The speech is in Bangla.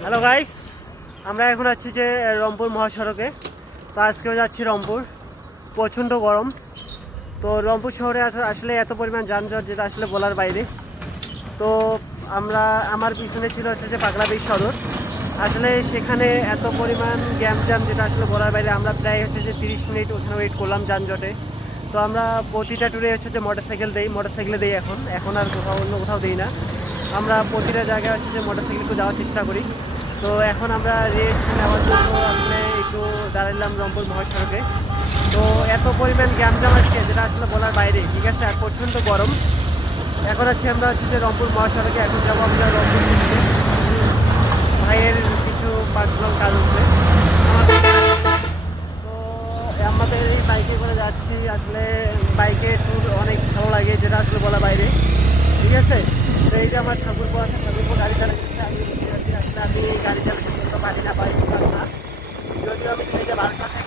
হ্যালো গাইস, আমরা এখন আছি যে রংপুর মহাসড়কে। তো আজকেও যাচ্ছি রংপুর। প্রচণ্ড গরম। তো রংপুর শহরে আসলে এত পরিমাণ যানজট যেটা আসলে বলার বাইরে। তো আমার পিছনে ছিল হচ্ছে যে পাগলাদিঘি সদর। আসলে সেখানে এত পরিমাণ জ্যাম যেটা আসলে বলার বাইরে। আমরা প্রায় হচ্ছে যে 30 মিনিট ওখানে ওয়েট করলাম যানজটে। তো আমরা প্রতিটা ট্যুরে হচ্ছে যে মোটরসাইকেলে দিই এখন আর অন্য কোথাও দিই না। আমরা প্রতিটা জায়গায় হচ্ছে যে মোটরসাইকেল একটু যাওয়ার চেষ্টা করি। তো এখন আমরা রেস্ট নেওয়ার জন্য আসলে একটু দাঁড়ালাম রংপুর মহাসড়কে। তো এত পরিমাণ জ্যাম আছে যেটা আসলে বলার বাইরে, ঠিক আছে। আর প্রচণ্ড গরম। এখন আমরা হচ্ছে যে রংপুর মহাসড়কে। এখন যাবো আমরা রংপুর থেকে। ভাইয়ের কিছু পার্সোনাল কাজ হচ্ছে। তো আমাদের এই বাইকে করে যাচ্ছি। আসলে বাইকে ট্যুর অনেক ভালো লাগে, যেটা আসলে বলা বাইরে, ঠিক আছে। তো এই যে আমার ঠাকুরপো আছে, ঠাকুরপো গাড়ি চালাচ্ছে। আমি গাড়ি চালাতে পারি না, বাইক পারি না। যদিও আমি এই যে বারাসাতে